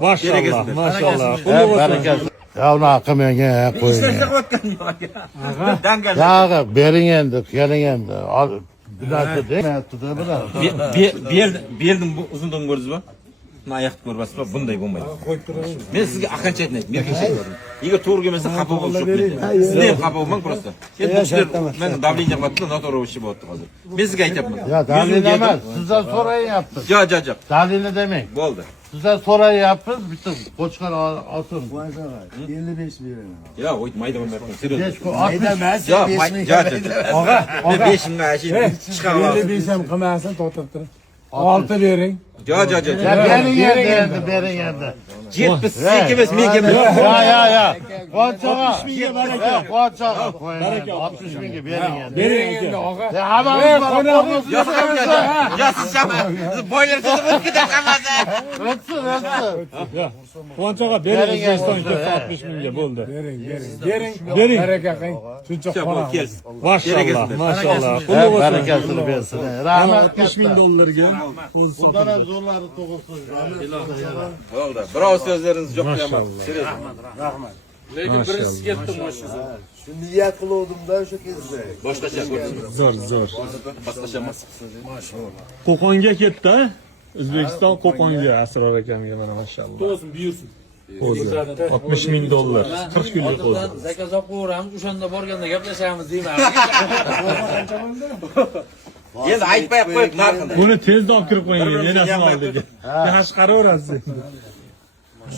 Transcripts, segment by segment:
Maşallah, maşallah. Bereket. Ya onu hakkım yenge koyun. İşte qilayotgan yo'q. Dangal. Ya bering endi, keling endi. Bir dakika değil mi? Berdim bu uzundan ko'rdingizmi? Buni oyoqni ko'rasizmi? Bunday bo'lmaydi. Men sizga aqlcha aytmayman, merkincha aytaman. Agar to'g'ri kelmasa xafa bo'lishib. Siz ham xafa bo'lmang просто. Endi bu ishlar men davleniya qilyapti, noto'g'ri ish bo'lyapti hozir. Men sizga aytyapman. Ya dalil emas, sizdan so'rayın yaptınız. Yo'q. Dalilni demang. Bo'ldi. Sizdan so'rayın yaptınız, bitta qo'chqor olsin. 55 beraman. Yo'q, o'ytmaydi bunday. Serios. 5 ku 60 Yo'q, og'a. Men 5 mingga ashib chiqaman. 55 ham qilmasin, to'xtab tur. 6 bering. Yo'q. Ya bering endi, bering endi. 70 senga emas, menga emas. Ya. Qo'chqor 60 mingga baraka. Qo'chqor qo'ying. 60 mingga bering endi. Bering endi og'a. Ya hammamiz bor. Ya siz shama. Boylar sizni o'tib qamadi. O'tsin. Quvonch aka bering O'zbekistonga 60 mingga bo'ldi. Bering. Baraka qiling. Shuncha qora. Maşallah, maşallah. Barakasini bersin. Rahmat 60 ming dollarga Bundan ham zo'rlari to'g'irsin. Bo'ldi. Birov so'zlaringiz yo'q deyman. Serios. Lekin birinchisi ketdim o'sha. Shu niyat qiluvdim-da o'sha kezda. Boshqacha ko'rsin. zo'r. Boshqacha emas. Qo'qonga ketdi. O'zbekiston Qo'qonga Asror akamga mana maşallah. To'sin, buyursin. O'zi 60 ming dollar. 40 kunlik qo'zi. Zakaz olib qo'yamiz, o'shanda borganda gaplashamiz deyman. Endi aytmay qo'yib narxini. Buni tezda olib kirib qo'ying, menasini oldiga. Yaxshi qaraverasiz.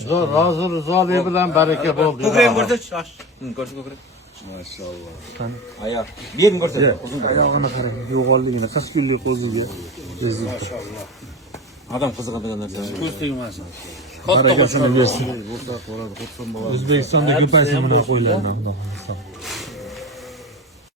Zo'r, hozir rizoli bilan baraka bo'ldi. Ko'krak ko'rsat. Ko'rsa ko'krak. Maşallah. Oyoq. Bering ko'rsat. Oyog'ini qarang, yo'g'onligini 40 kunlik qo'ziga. Odam qiziqadigan narsa. Ko'z tegmasin. Barakasini bersin. O'zbekistonda ko'paysa mana qo'ylarni, Xudo xohlasa.